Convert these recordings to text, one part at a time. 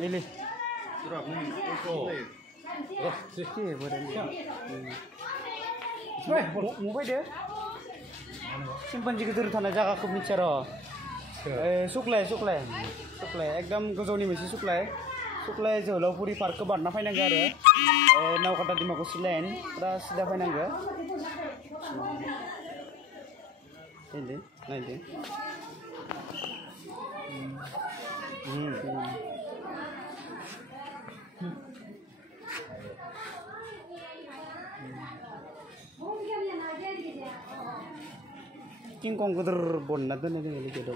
Ini. Mubay deh. Simpan jika turut tanah jaga aku bicara. Suklai, ekdam gozo ni masih suklai jauh puri park ke barna fai nangga ada. Nau kata di maku silen, terus sudah fai nangga. Ini. King Kong kuder bon na doon na gitu.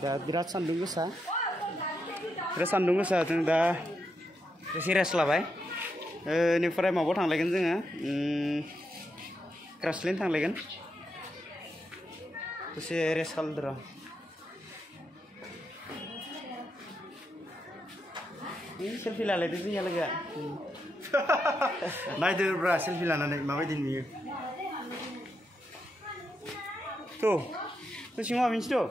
Dah berat sandung gusa. Dah serius lah bay. Ini frame mau tang lagi kan Crashland tang lagi. Terus serius hal dera. Ini selfie lah itu sih lagi. Nah itu bra selfie lah nanti mau ini. Tuh semua minci tuh.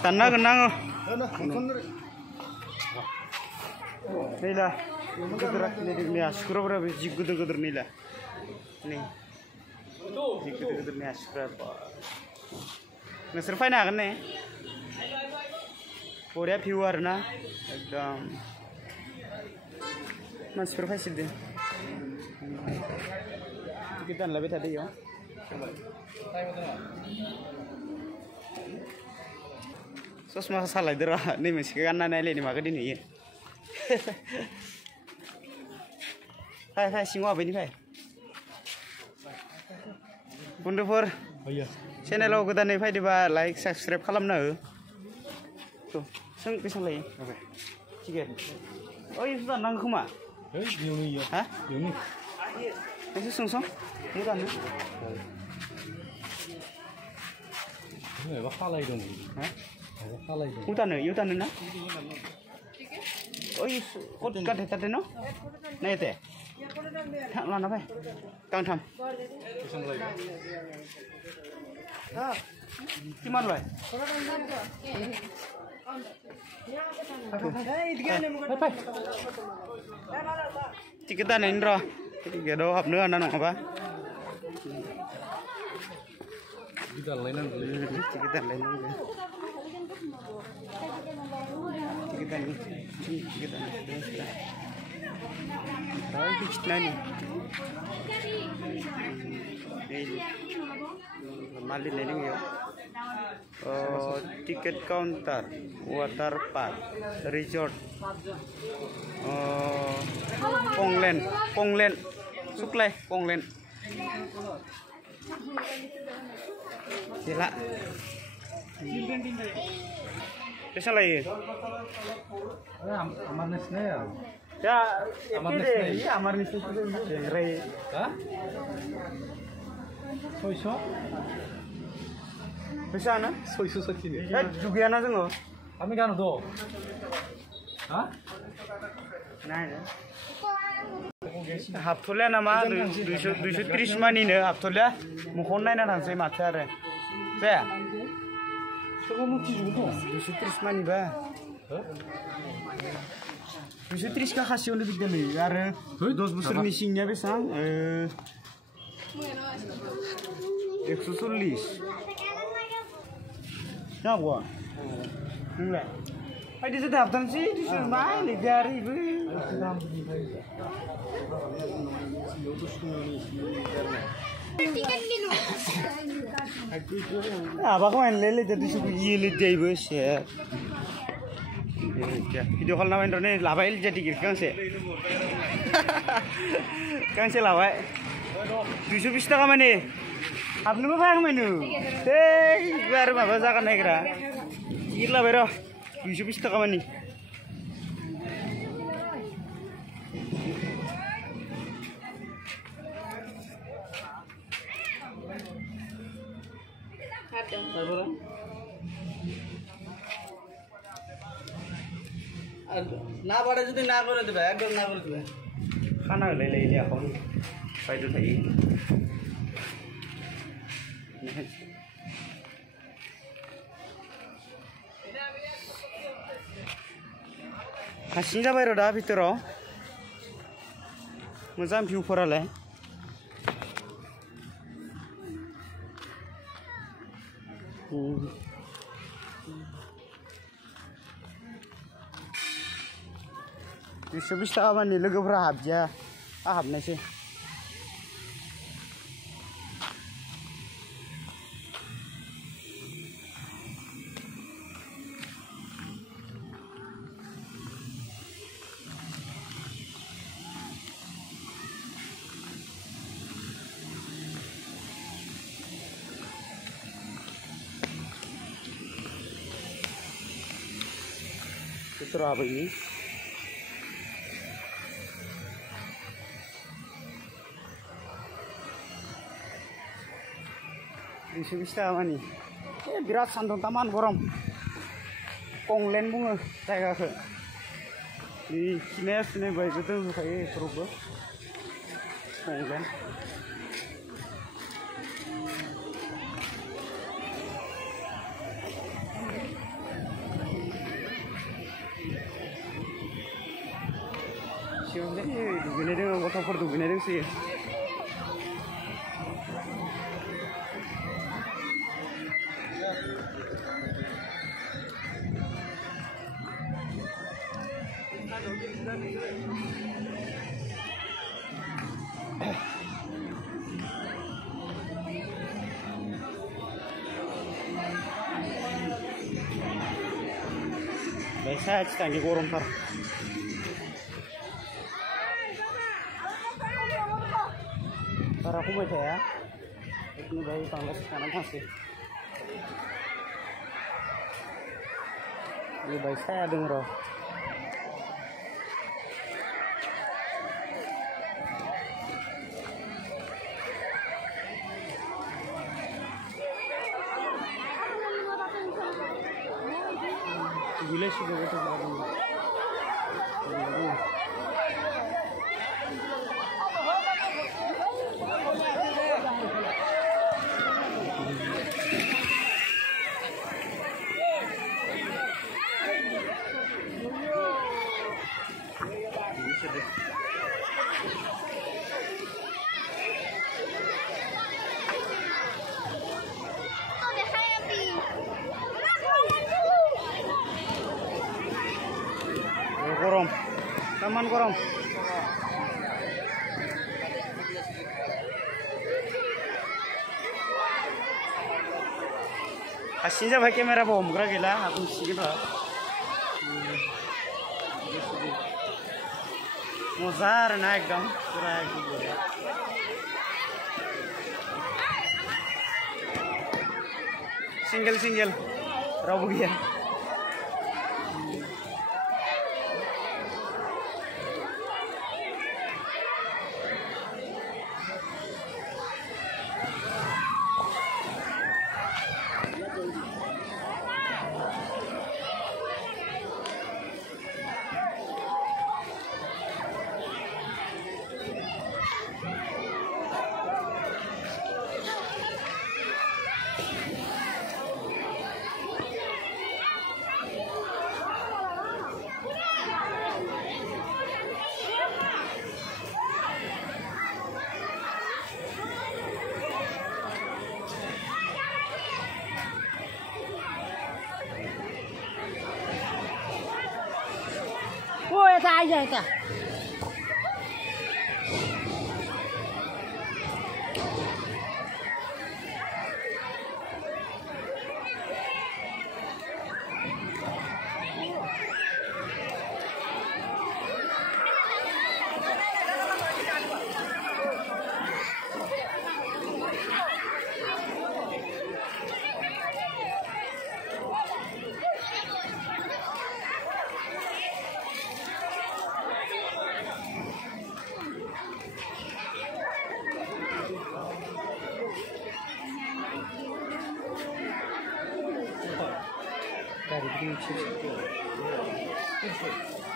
Tanah kenang. Nila, keterak ni askro berapa? Jigudur nila. Nih, jigudur ni askro. Ngesir fine akan nih. Korea viewer na, ekdam. Mas profesor deh. Kita lebih tadi ya. Sos masalah itu lah. Nih masih kan nanya ini maka ini ya. Hai, semua apa ini hai? Wonderful. Channel aku tadi hai diba like subscribe kalam na. Tuh, seng pisang lagi. Oke. Ciket. Oh ini sudah nang kuma. Ini ya. Hah? Ini. Ini sung. Mudah nih. Ini apa halai dong? Hah? Apa halai dong? Mudah nih na. Oh ini kot kat tadi no? Nih teh. Thang lan apa? Kang tham. Pisang lagi. Ah. Gimana loh? Kita nih Indra, kita doa apa nih anak apa? Kita lainan dulu. Kita lainan dulu. Kita nih. Tahu kita nih. Malin ini ya. Tiket counter, water park, resort, Ponglen, suklai Ponglen. Sila. Bisa lagi. Amarnesnya ya. Ya, iya amarnesnya itu yang rey. Hah? Soiso? Bisa na? Soiso sakini. Juga na tuh. Kami kan do. Hah? Nah ya. Haptola nama 230 mani nih haptola. Mukon naik na saya macam saya. Coba mau kirim dong. 230 mani bah. 230 kah kasih untuk bikin nih. Karena 2 besar misinya besang. 140. Ya gua. Enggak. Di sudah daftar sih, di sudah main di hari itu. Apa kau main lele jadi suku yeli jadi bos ya. Video call nama internet lawail jadi kira kan se lawai. 220 taka mana? Apnu mau apa menu? Baru mah bahasa kan negara. Gila bero. 220 taka mana? না পারে যদি না করে দেবে একদম না করে দেবে খানা হলে এখন বাইরে থাকি हारसिं जाबाय र' दा भितराव मोजां भिउफोरालाय दुइस' 20 थाखा मानि लोगोफ्रा हाबदिया आं हाबनायसै भितराव हाबैनि दुइस' 20 थाखा मानि बिराद सान्दुं तामान गरम कंलेन बुङो जायगाखौ खिनाय सुनाय बायबो दंजोबखायो बेफोरावबो कंलेन सिगांनिफ्राय दुगैनाय दङ गथ'फोर दुगैनाय दंसोयो Biasa citanya gorong tar. Tar aku baca ya. Ini bayi tangga kanan masih. Ini bayi saya denger. Gila sih gue tuh Korom, taman korom. Hasilnya जाबाय केमेरा हमग्रा गैला aku सिगोन र' मजा आरोना एकदम पुरा सिंगेल रावबो गैया Ai vậy cả dari 7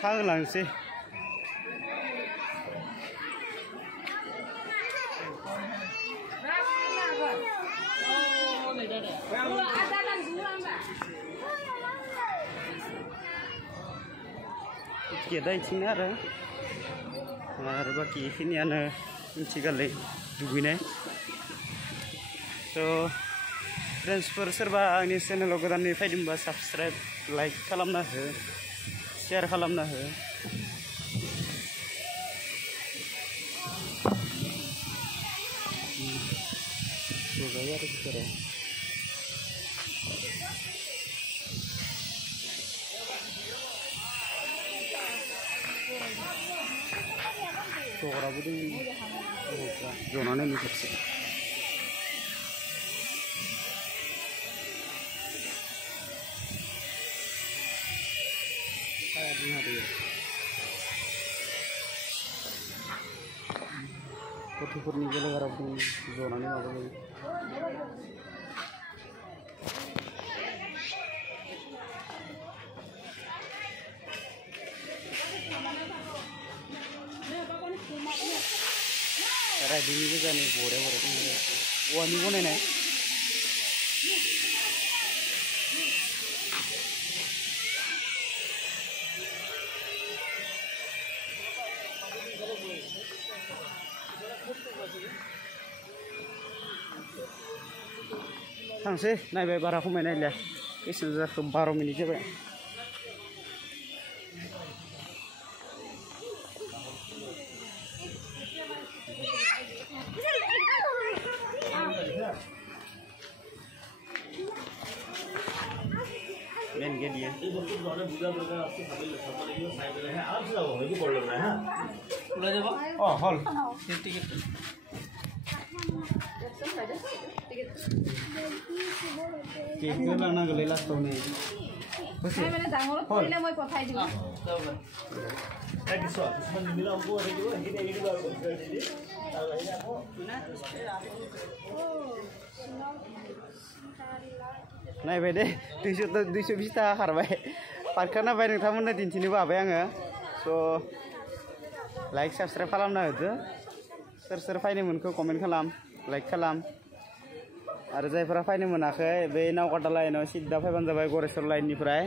Saha होलांसै गेटआ इथिंनो आरो बाखि इखिनियानो मिथिगालै दुगैनाय थ' फ्रेन्ड्सफोर सोरबा आंनि चेनेलाव गोदानै फैदोंबा साबस्क्राइब लाइक खालामना हो शेयार खालामना हो जगायो आरो बिसोरो जग्राबो दङ जनानै खेबसे गथ'फोरनि गेलेग्राबो दं जनानै माबायो राइडिंनि गोजानि बरिया औवानि बनायनाय थांसै नायबाय बारा खमायनायलिया बेसेबां जाखो 12 मिनिट जाबाय मेन गेट ये हल केकखौ लांनांगौलै लास्टआव नै नायबाय दे 220 थाखा खारबाय पार्कखौ नायबाय नोंथांमोननो दिन्थिनोबो हाबाय आङो स' लाइक साबस्क्राइब खालामना होदो सोर फैनो मोनखो कमेन्ट खालाम लाइक खालाम आरो जायफोरा फैनो मोनाखै बे नावकाटा लाइनाव सिद्दा फैबानो जाबाय गरेस्वर लाइननिफ्राय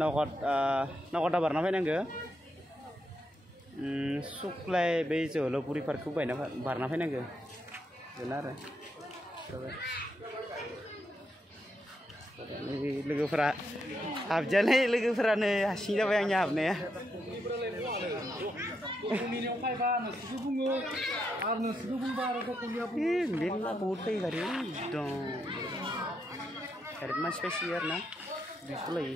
नावकाटा बारना फैनांगो सुक्लाय बै जोहोलावफुरि पार्कखौ बारना फैनांगो बेनो आरो लोगोफोरा हाबजानाय लोगोफोरानो हारसिं जाबाय आंनि हाबनाया मेरला बहुत फैयो गारि एकदम डाइरेक्ट मानसि फैसियो आरो ना 200 लायो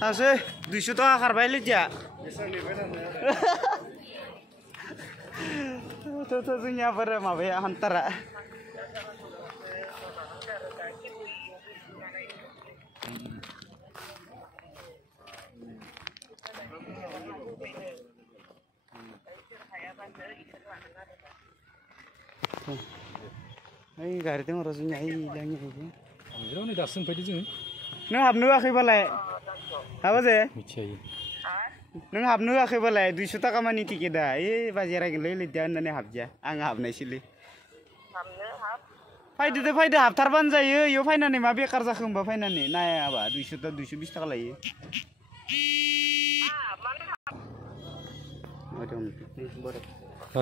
थांसै 200 थाखा खारबाय लोगोआ थ' जोंनिया बोरै माबाया हान्टारा ओइ गारि दङ र' जोंनिया नै दासो फैदो जोङो नों हाबनो होआखैबालाय हाबा जे मिथियो नों हाबनो होआखैबालाय 200 थाखा मानि टिकेटआ बाजै रायगोनलै लिरदिया होननानै हाबदिया आं हाबनायसैलै फैदो हाबथारबानो जायो इयाव फैनानै मा बेकार जाखो होमबा फैनानै नायाबा 220 थाखा लायो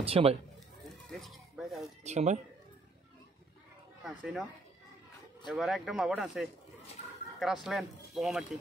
थिखांबाय थांसै न' एबार एकदम माबा थांसै ग्रासलेण्ड बगामाथि